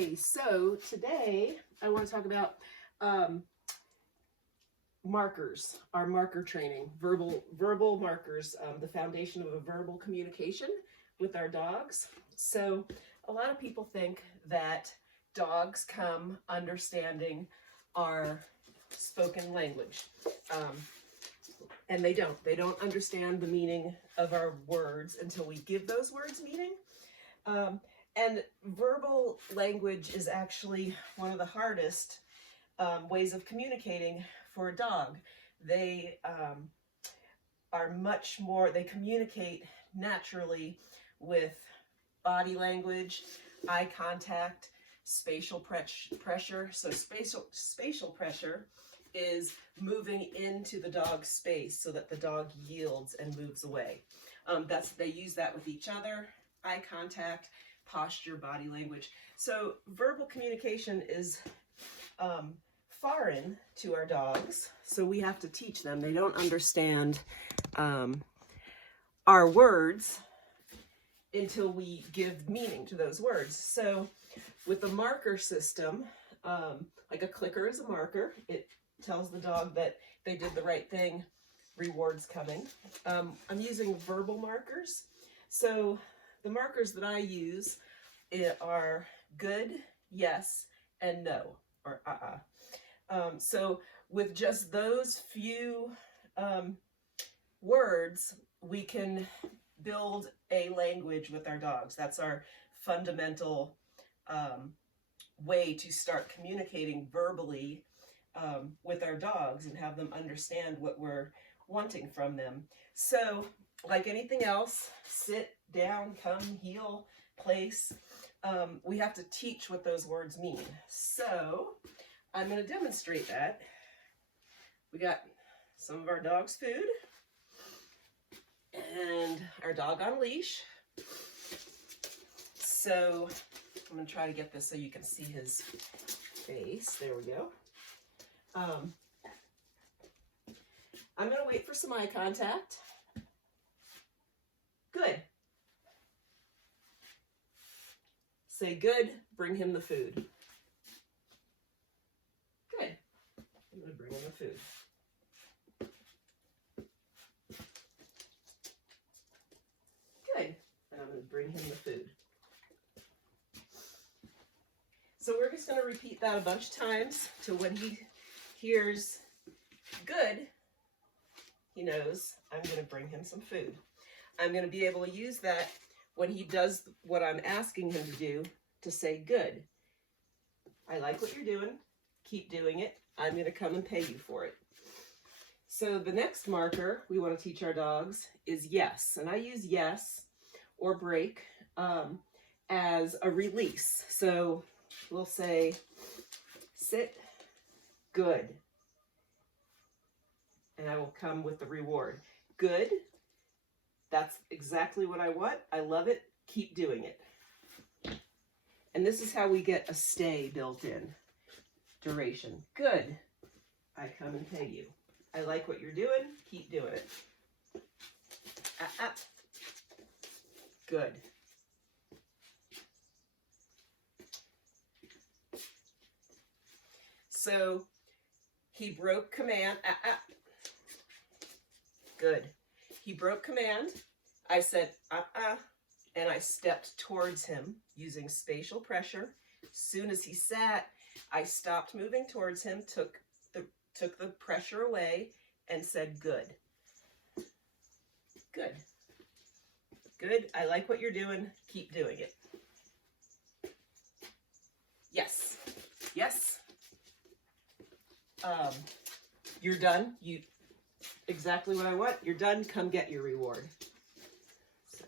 Okay, so today I want to talk about markers, our marker training, verbal markers, the foundation of a verbal communication with our dogs. So a lot of people think that dogs come understanding our spoken language. And they don't. They don't understand the meaning of our words until we give those words meaning. And verbal language is actually one of the hardest ways of communicating for a dog. They are much more, they communicate naturally with body language, eye contact, spatial pressure. So spatial pressure is moving into the dog's space so that the dog yields and moves away. They use that with each other, eye contact, posture, body language. So verbal communication is foreign to our dogs, so we have to teach them. They don't understand our words until we give meaning to those words. So with the marker system, like a clicker is a marker. It tells the dog that they did the right thing, rewards coming. I'm using verbal markers. So the markers that I use are good, yes, and no, or so with just those few words, we can build a language with our dogs. That's our fundamental way to start communicating verbally with our dogs and have them understand what we're wanting from them. So, like anything else, sit, down, come, heel, place, we have to teach what those words mean. So, I'm going to demonstrate that. We got some of our dog's food and our dog on leash. So I'm going to try to get this so you can see his face. There we go. I'm going to wait for some eye contact. Good. Say good, bring him the food. Good. I'm going to bring him the food. Good. And I'm going to bring him the food. So we're just going to repeat that a bunch of times till when he hears good, he knows I'm going to bring him some food. I'm going to be able to use that when he does what I'm asking him to do, to say good. I like what you're doing. Keep doing it. I'm going to come and pay you for it. So the next marker we want to teach our dogs is yes. And I use yes or break as a release. So we'll say sit, good. And I will come with the reward. Good. That's exactly what I want. I love it. Keep doing it. And this is how we get a stay built in. Duration. Good. I come and pay you. I like what you're doing. Keep doing it. Good. So he broke command. Good. He broke command. I said, and I stepped towards him using spatial pressure. Soon as he sat, I stopped moving towards him, took the pressure away, and said, good. Good. Good. I like what you're doing. Keep doing it. Yes. Yes. You're done. Exactly what I want. You're done. Come get your reward. So,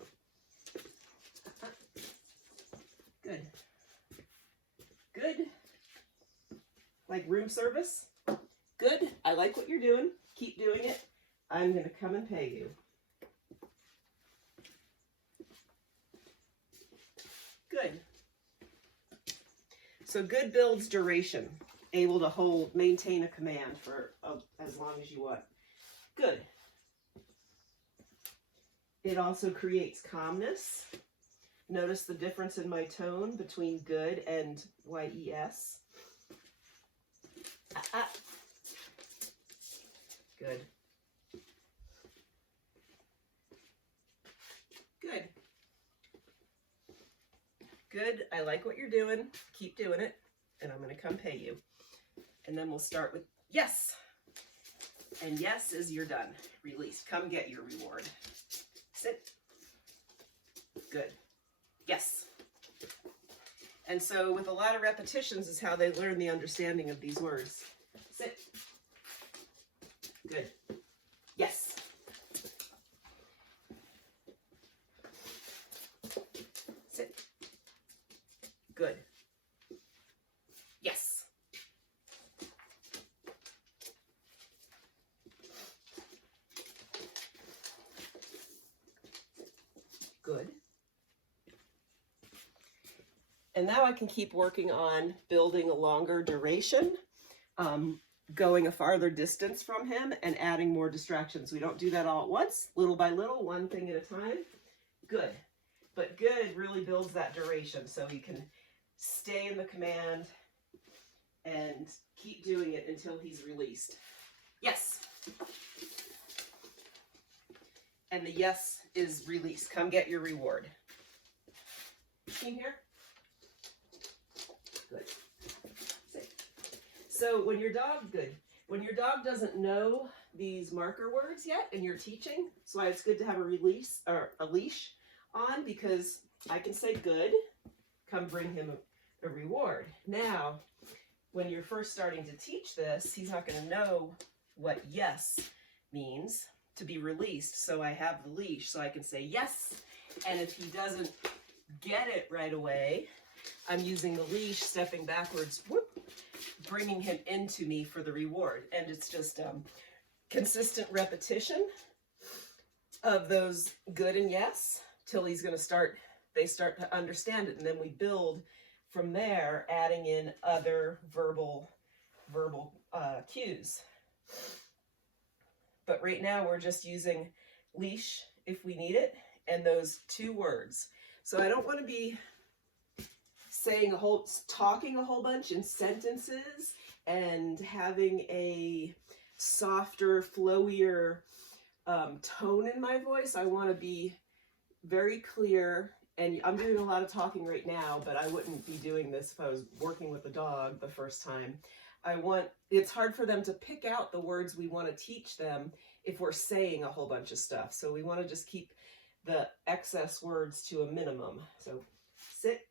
good. Good. Like room service. Good. I like what you're doing. Keep doing it. I'm going to come and pay you. Good. So good builds duration. Able to maintain a command for as long as you want. Good. It also creates calmness. Notice the difference in my tone between good and yes. Good. Good. Good. I like what you're doing. Keep doing it. And I'm going to come pay you. And then we'll start with yes. And yes is you're done. Release. Come get your reward. Sit. Good. Yes. And so with a lot of repetitions is how they learn the understanding of these words. Sit. Good. Yes. Sit. Good. Yes. Good. And now I can keep working on building a longer duration, going a farther distance from him and adding more distractions. We don't do that all at once, little by little, one thing at a time. Good. But good really builds that duration so you can stay in the command and keep doing it until he's released. Yes. And the yes is release. Come get your reward. Team here? Good. Sit. So when your dog doesn't know these marker words yet and you're teaching, that's why it's good to have a release or a leash on, because I can say good, come bring him a reward. Now, when you're first starting to teach this, he's not going to know what yes means, to be released. So I have the leash so I can say yes. And if he doesn't get it right away, I'm using the leash, stepping backwards, whoop, bringing him into me for the reward. And it's just consistent repetition of those good and yes till he's going to they start to understand it. And then we build from there, adding in other verbal cues. But right now we're just using leash if we need it, and those 2 words. So I don't want to be talking a whole bunch in sentences and having a softer, flowier tone in my voice. I want to be very clear, and I'm doing a lot of talking right now, but I wouldn't be doing this if I was working with a dog the first time. It's hard for them to pick out the words we want to teach them if we're saying a whole bunch of stuff. So we want to just keep the excess words to a minimum. So sit.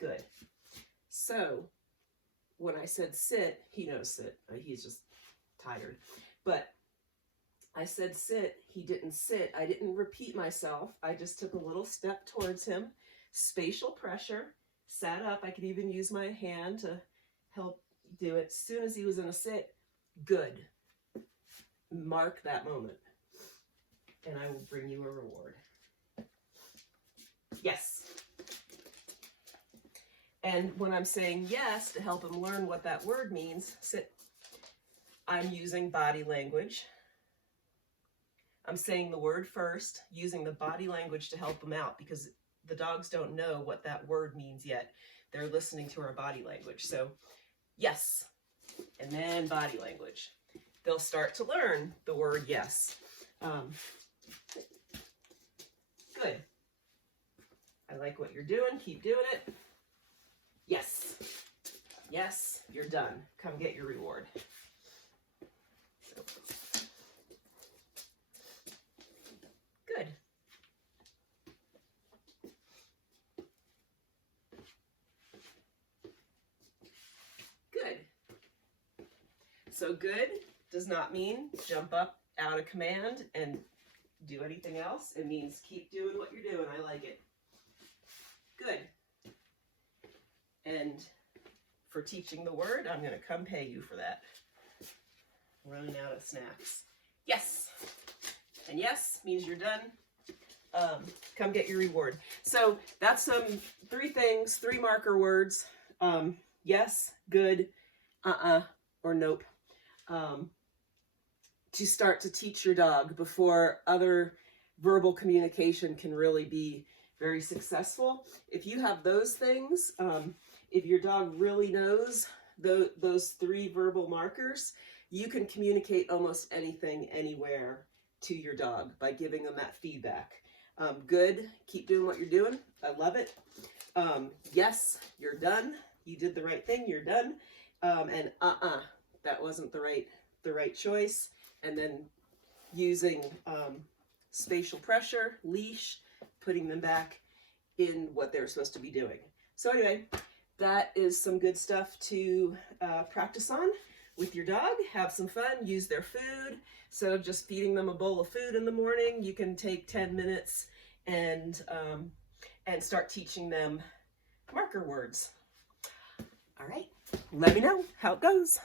Good. So when I said sit, he knows sit. He's just tired. But I said sit, he didn't sit. I didn't repeat myself. I just took a little step towards him. Spatial pressure. Sat up. I could even use my hand to help do it. As soon as he was in a sit, good. Mark that moment. And I will bring you a reward. Yes. And when I'm saying yes to help him learn what that word means, sit. I'm using body language. I'm saying the word first, using the body language to help them out, because the dogs don't know what that word means yet. They're listening to our body language. So yes, and then body language. They'll start to learn the word yes. Good. I like what you're doing. Keep doing it. Yes. Yes, you're done. Come get your reward. So. Good. Good. So good does not mean jump up out of command and do anything else. It means keep doing what you're doing. I like it. Good. And for teaching the word, I'm going to come pay you for that. Running out of snacks. Yes. And yes means you're done. Come get your reward. So that's 3 things, 3 marker words. Yes, good, or nope. To start to teach your dog before other verbal communication can really be very successful. If you have those things, if your dog really knows those 3 verbal markers, you can communicate almost anything, anywhere to your dog by giving them that feedback. Good, keep doing what you're doing. I love it. Yes, you're done. You did the right thing, you're done. And that wasn't the right choice. And then using spatial pressure, leash, putting them back in what they're supposed to be doing. So anyway, that is some good stuff to practice on with your dog. Have some fun, use their food. Instead of just feeding them a bowl of food in the morning, you can take 10 minutes and start teaching them marker words. All right, let me know how it goes.